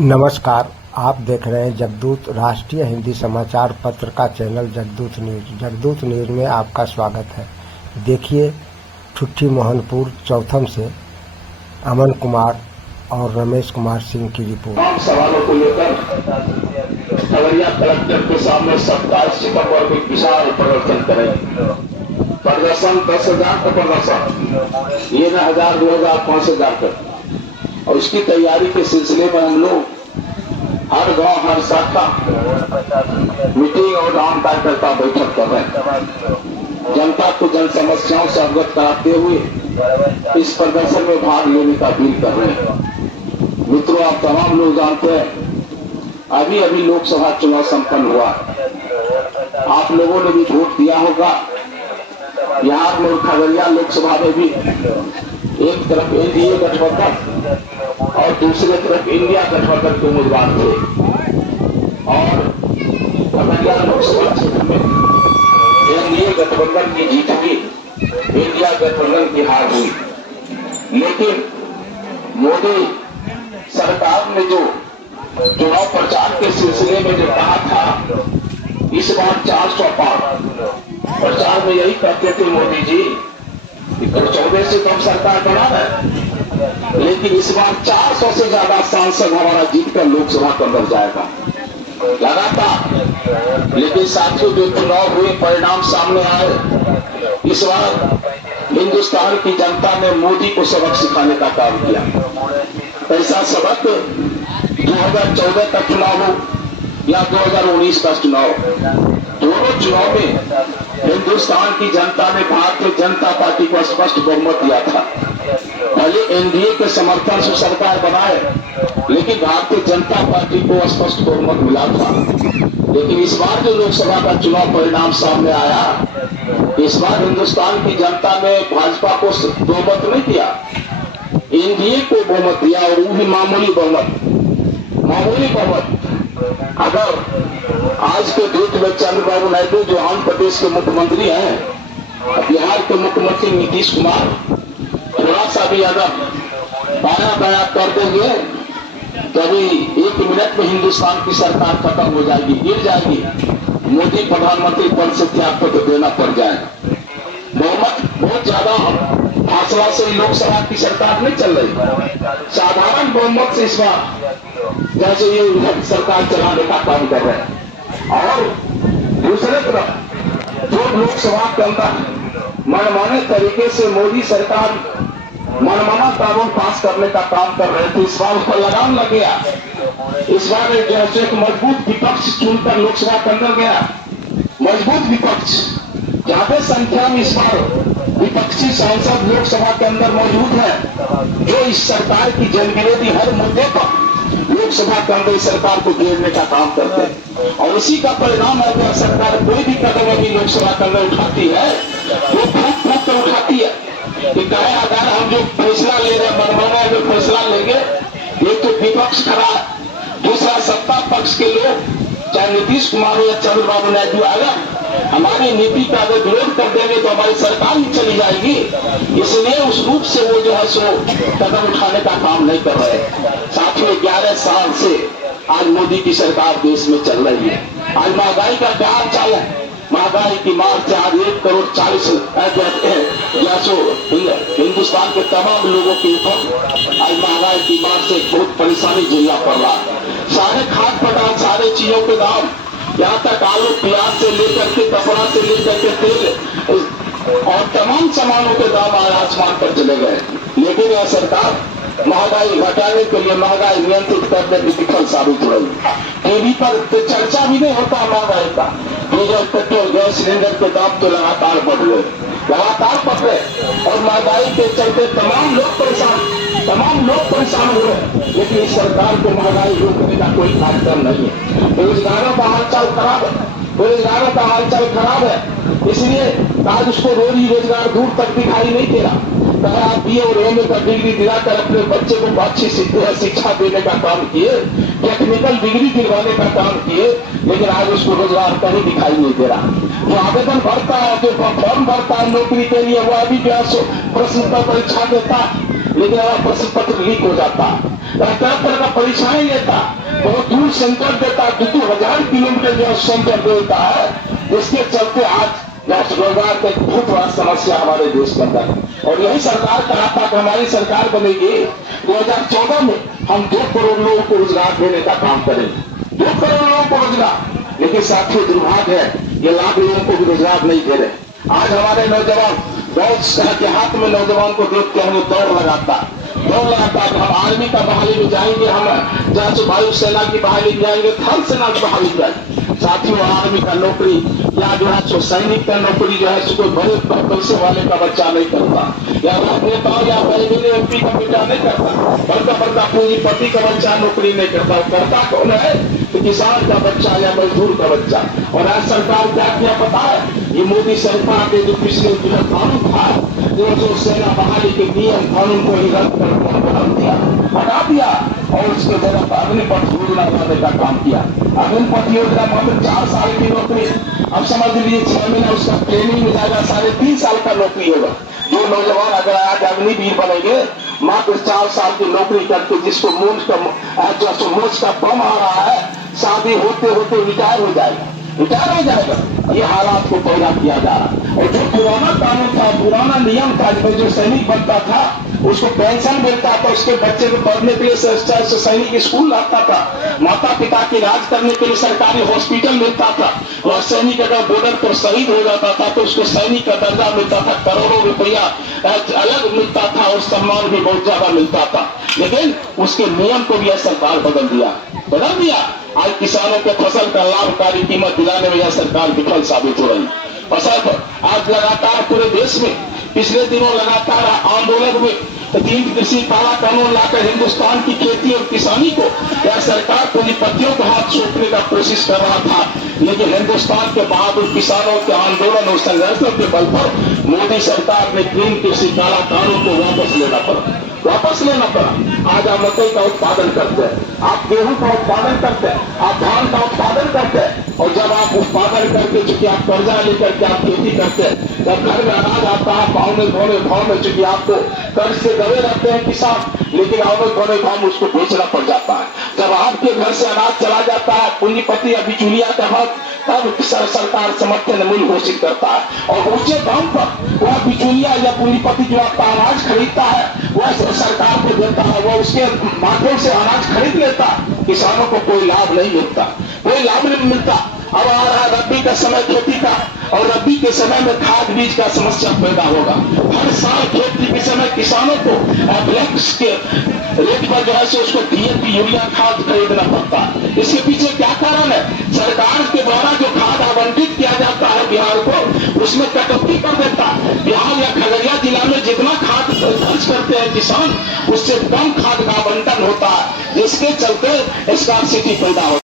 नमस्कार, आप देख रहे हैं जगदूत राष्ट्रीय हिंदी समाचार पत्र का चैनल जगदूत न्यूज। जगदूत न्यूज में आपका स्वागत है। देखिए ठुट्ठी मोहनपुर चौथम से अमन कुमार और रमेश कुमार सिंह की रिपोर्ट। तमाम सवालों को लेकर खगड़िया कलेक्टर के सामने 27 सितंबर को विशाल प्रदर्शन करेंगे। प्रदर्शन 10,000 का प्रदर्शन, ये न 1000, 2000, 5000 तक। और उसकी तैयारी के सिलसिले में हम लोग हर गांव हर शाखा मीटिंग और आम कार्यकर्ता बैठक कर रहे हैं। जनता को जन समस्याओं से अवगत कराते हुए इस प्रदर्शन में भाग लेने का अपील कर रहे हैं। मित्रों, आप तमाम लोग जानते हैं अभी अभी लोकसभा चुनाव संपन्न हुआ। आप लोगों ने भी वोट दिया होगा। बिहार में खगड़िया लोकसभा में भी एक तरफ एनडीए गठबंधन और दूसरे तरफ इंडिया गठबंधन के उम्मीदवार थे और खगड़िया लोकसभा क्षेत्र में एनडीए गठबंधन की जीत हुई, इंडिया गठबंधन की हार हुई। लेकिन मोदी सरकार ने जो चुनाव प्रचार के सिलसिले में जो कहा था इस बार 400 पार, प्रचार में यही कहते थे मोदी जी 14 से कम सरकार बना है, लेकिन इस बार 400 से ज्यादा सांसद हमारा जीत कर लोकसभा के अंदर जाएगा लगातार। लेकिन साथियों, जो चुनाव हुए परिणाम सामने आए, इस बार हिंदुस्तान की जनता ने मोदी को सबक सिखाने का काम किया। ऐसा सबक 2014 का चुनाव हो या 2019 का चुनाव, दोनों चुनाव में हिंदुस्तान की जनता ने भारतीय जनता पार्टी को स्पष्ट बहुमत दिया था। भले एनडीए के समर्थन से सरकार बनाए, लेकिन भारतीय जनता पार्टी को स्पष्ट बहुमत मिला था। लेकिन इस बार जो लोकसभा का चुनाव परिणाम सामने आया, इस बार हिंदुस्तान की जनता ने भाजपा को बहुमत नहीं दिया, एनडीए को बहुमत दिया, और वो भी मामूली बहुमत। अगर आज के डेट में चंद्रबाबू नायडू जो आंध्र प्रदेश के मुख्यमंत्री हैं, बिहार के मुख्यमंत्री नीतीश कुमार थोड़ा सा भी अगर बाया बाया कर देंगे तो अभी 1 मिनट में हिंदुस्तान की सरकार खत्म हो जाएगी, गिर जाएगी। मोदी प्रधानमंत्री पद से त्याग पत्र देना पड़ जाएगा। बहुमत बहुत ज्यादा फासला से लोकसभा की सरकार नहीं चल रही, साधारण बहुमत से इस बार जैसे ये सरकार चलाने का काम कर रहे हैं। और दूसरे तरफ जो लोकसभा के अंदर मनमाने तरीके से मोदी सरकार मनमाना कानून पास करने का काम कर रहे थे, इस बार उस पर लगाम लग गया। इस बार जैसे एक मजबूत विपक्ष चुनकर लोकसभा के अंदर गया, मजबूत विपक्ष, ज्यादा संख्या में इस बार विपक्षी सांसद लोकसभा के अंदर मौजूद है, जो इस सरकार की जनविरोधी हर मुद्दे पर लोकसभा के अंदर सरकार को घेरने का काम करते हैं। और इसी का परिणाम है कि सरकार कोई भी कदम अभी लोकसभा के अंदर उठाती है, वो फूट फूट कर उठाती है कि कहे अगर हम जो फैसला ले रहे, मनमाना जो फैसला लेंगे, एक तो विपक्ष खड़ा, दूसरा सत्ता पक्ष के लोग, चाहे नीतीश कुमार हो या चंद्रबाबू नायडू आया, हमारी नीति का अगर विरोध कर देंगे तो हमारी सरकार ही चली जाएगी। इसलिए उस रूप से वो जो है सो कदम उठाने का काम नहीं कर रहे। साथियों, 11 साल से आज मोदी की सरकार देश में चल रही है। आज महंगाई का क्या चाल है, महंगाई की मार से आज 1,40,00,000 हिंदुस्तान के तमाम लोगों के ऊपर आज महंगाई की मार से बहुत परेशानी झेलना पड़ रहा है। सारे खाद्य पदार्थ, सारे चीजों के दाम, यहाँ तक आलू प्याज से लेकर के कपड़ा से लेकर के तेल और तमाम सामानों के दाम आज आसमान पर चले गए। लेकिन यह सरकार महंगाई घटाने के लिए, महंगाई नियंत्रित करने में विफल साबित हो रही। टीवी पर तो चर्चा भी नहीं होता महंगाई का। डीजल, पेट्रोल, गैस सिलेंडर के दाम तो लगातार बढ़ रहे, लगातार बढ़ रहे, और महंगाई के चलते तमाम लोग परेशान हो रहे। लेकिन इस सरकार को महंगाई रोकने का कोई कार्यक्रम नहीं है। बेरोजगारों का हालचाल खराब है, बेरोजगारों का हालचाल खराब है। इसलिए आज उसको रोजगार दूर तक दिखाई नहीं दे रहा। कहा आप बीए और एमए का डिग्री दिलाकर अपने बच्चे को अच्छी शिक्षा देने का काम किए, टेक्निकल डिग्री दिलवाने का काम किए, लेकिन आज उसको रोजगार कहीं दिखाई नहीं दे रहा। जो आवेदन भरता है, जो फॉर्म भरता है नौकरी के लिए, वो अभी प्रश्न परीक्षा देता, लेकिन प्रश्न पत्र लीक हो जाता। तरह का परीक्षाएं लेता, बहुत दूर सेंटर देता, 2,000 किलोमीटर जो सेंटर देता है, इसके चलते आज रोजगार का बहुत बड़ा समस्या हमारे देश के अंदर। और यही सरकार कहा था कि हमारी सरकार बनेगी 2014 में हम 2 करोड़ लोगों को रोजगार देने का काम करेंगे, 2 करोड़ लोगों को रोजगार। लेकिन साथियों दुर्भाग्य है, ये लाख लोगों को भी रोजगार नहीं दे रहे। आज हमारे नौजवान बहुत तरह के हाथ में नौजवान को देखते हैं वो दौड़ लगाता कि हम आर्मी का बहाली में जाएंगे, हम जहाँ से वायुसेना की बहाली में जाएंगे, थल सेना की बहाली में जाएंगे। साथियों आर्मी का नौकरी या जो है सो सैनिक का नौकरी जो है सो कोई बड़े पैसे वाले का बच्चा नहीं करता, या नेता या MP का बेटा नहीं करता, बड़का पूंजीपति का बच्चा नौकरी नहीं करता। करता कौन है? तो किसान का बच्चा या मजदूर का बच्चा। और आज सरकार क्या किया पता है? ये मोदी सरकार के जो पिछले जो कानून था, जो सेना बहाली के नियम कानून को ही रद्द हटा दिया और उसके जगह अग्निपथ योजना बनाने का काम किया। अग्निपथ योजना मात्र 4 साल की नौकरी, अब समझ लीजिए 6 महीना उसका ट्रेनिंग में जाएगा, 3.5 साल का नौकरी होगा। जो नौजवान अगर आज अग्निवीर बनेंगे, मात्र 4 साल की नौकरी करके जिसको मोच का बम आ रहा है, शादी होते होते रिटायर हो जाएगा। ये हालात को पैदा किया जा रहा। और जो पुराना कानून था, पुराना नियम था, जो सैनिक बनता था उसको पेंशन मिलता था, उसके बच्चे को पढ़ने के लिए सैनिक स्कूल आता था, माता पिता की इलाज करने के लिए सरकारी हॉस्पिटल मिलता था, और सैनिक अगर बॉर्डर पर शहीद हो जाता था तो उसको सैनिक का दर्जा मिलता था, करोड़ों रुपया अलग मिलता था और सम्मान भी बहुत ज्यादा मिलता था। लेकिन उसके नियम को भी यह सरकार बदल दिया। आज किसानों के फसल का लाभकारी कीमत दिलाने में यह सरकार विफल साबित हो रही। फसल पर आज लगातार पूरे देश में पिछले दिनों लगातार आंदोलन हुए, 3 कृषि काला कानून लाकर हिंदुस्तान की खेती और किसानी को यह सरकार पूंजीपतियों को हाथ सौंपने का कोशिश कर रहा था। लेकिन हिंदुस्तान के बहादुर किसानों के आंदोलन और संघर्षों के बल पर मोदी सरकार ने 3 कृषि काला कानून को वापस लेना पड़ा। आज आप मकई का उत्पादन करते हैं, आप गेहूं का उत्पादन करते हैं, आप धान का उत्पादन करते हैं, और जब आप उत्पादन करके चूंकि आप कर्जा लेकर के आप खेती करते हैं, जब घर में अनाज आता है भाव में चूंकि आपको कर्ज से दबे रहते हैं किसान, लेकिन औने भाव में उसको बेचना पड़ जाता है। जब आपके घर से अनाज चला जाता है पूंजीपति या बिचौलिया का हक, तब सरकार समर्थन मूल्य घोषित करता है, और ऊंचे दाम पर वह बिचौलिया या पूंजीपति जो आपका अनाज खरीदता है वह सरकार को देता है, वह उसके माध्यम से अनाज खरीद लेता। किसानों को कोई लाभ नहीं मिलता। अब आ रहा रबी का समय खेती का, और रबी के समय में खाद बीज का समस्या पैदा होगा। हर साल खेती के समय किसानों को ब्लैक के रेट पर जो है उसको DAP यूरिया खाद खरीदना पड़ता है। इसके पीछे क्या कारण है? सरकार के द्वारा जो खाद आवंटित किया जाता है बिहार को, उसमें कटौती कर देता है। बिहार या खगड़िया जिला में जितना खाद खर्च करते हैं किसान, उससे कम खाद का आवंटन होता है, जिसके चलते स्कार्सिटी पैदा होता है।